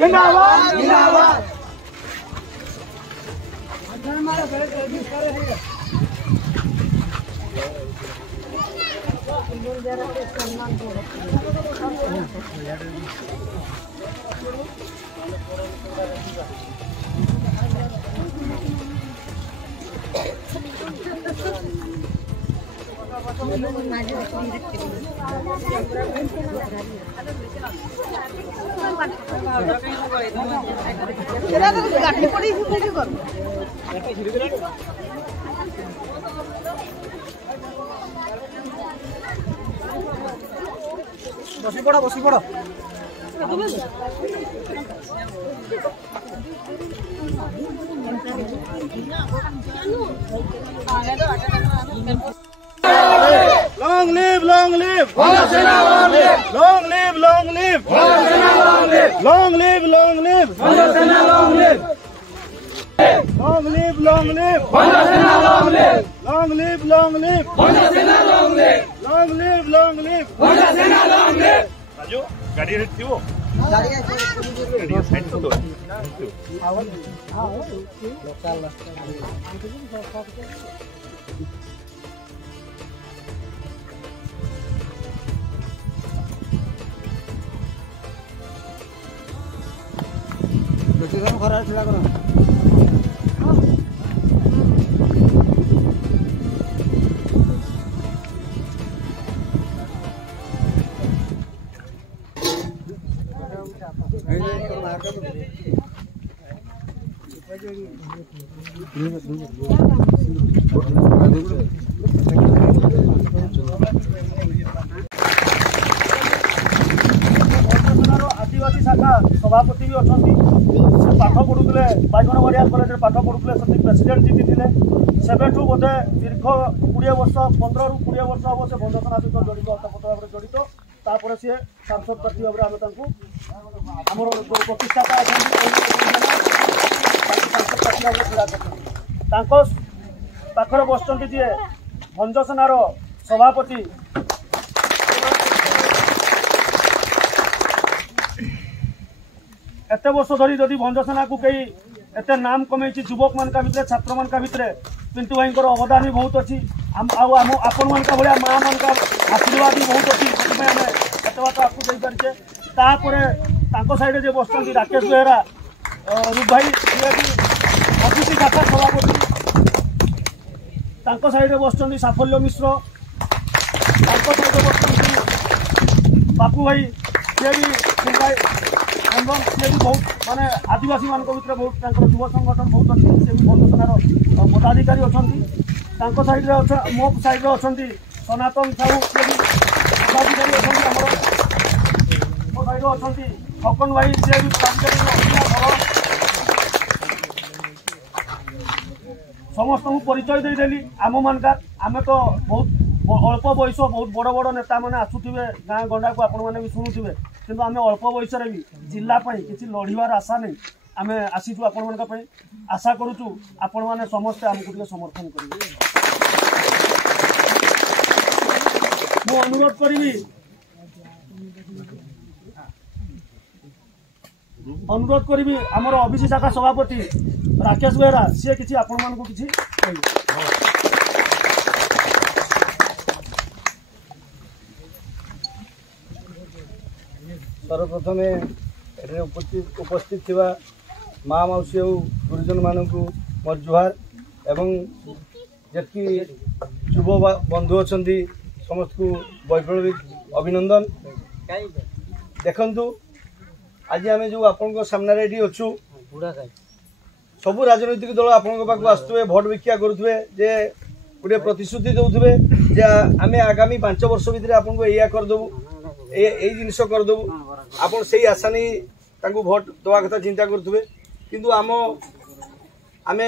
जिंदाबाद जिंदाबाद। बसी पड़ा बसी पड़ा। Long live, long live. Long live, long live. Long live, long live. Long live, long live. Long live, long live. Long live, long live. Long live, long live. Long live, long live. Long live. Raju गाड़ी rate थी वो गाड़ी side तो दो local बेटी खरा छिड़ा करो आदिवासी शाखा सभापति भी अच्छा पाठ पढ़ुले बाइगण बरियाल कॉलेज पाठ पढ़ुले से प्रेसिडेंट जीति सेवेठू बोधे दीर्घ 20 वर्ष 15 ରୁ 20 वर्ष हम से बंधसना सहित जड़ित अर्थपत भाव जड़ित तापर सी सांसद प्रार्थी भाव आम प्रतिष्ठाता पाखर बसचंती जी भंजसेनार सभापति एत वर्ष धरी जदि भंजसेना को कई एत नाम कमे युवक मान भितर छात्र मान भितर पिंटू भाई अवदान भी बहुत अच्छी आपण मान भाया माँ मान आशीर्वाद भी बहुत अच्छी आम एत बात आपको पारे तापर साइड जे बस राकेश बेहरा रूप भाई अतिथि शाखा सभापति साइड बस साफल्य मिश्र साइड बस बापू भाई सी भी बहुत माने आदिवासी मान भर बहुत युव संगठन बहुत अच्छी सी भी भंजसेनार पदाधिकारी अच्छा साइड मो साइड अच्छा सनातन साहू सी भी पदाधिकारी अच्छा मो साइड अच्छा खकन भाई सी भी पदाधिकारी समस्त परिचय देदेली आम मानकार आम तो बहुत अल्प बयस बहुत बड़ बड़ नेता मैंने आसुवे गाँ गंडा को आपण मैंने भी शुणुवे किंतु आम अल्प बयस भी जिलापाई किसी लड़ार आशा नहीं आम आसीचु आपण मान आशा करुचु आपण मैंने समस्ते आमको टे समर्थन करेंगे। मु अनुरोध करी आमर ओबीसी शाखा सभापति राकेश बेहरा सी किसी आपण मान किसी सर्वप्रथमे उपस्थित थिबा माँ मौसी गुरुजन मानक मोर जुहार एवं जी युव बंधु अच्छा समस्त को वैप्लविक अभिनंदन। देखु आज आम जो आपण सामने अच्छु सबू राजनैतिक दल आपण पाक आसुवे भोट भिक्षा करुवे जे गोटे प्रतिश्रुति दौथे जे आम आगामी 5 वर्ष भितर आपको या करदेबू यही जिनस करदेबू आपन से आशा नहीं भोट दवा कथा चिंता करुवे किंतु आम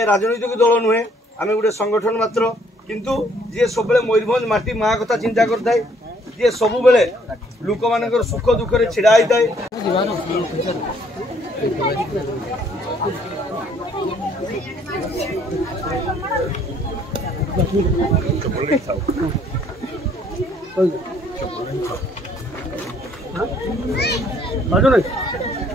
राजनैतिक दल नुहे आम गोटे संगठन मात्र किंतु जी सब मयूरभंज माटी माँ कथा चिंता करता है जी सब बेले लोक मान सुख दुखे छिड़ा होता है नहीं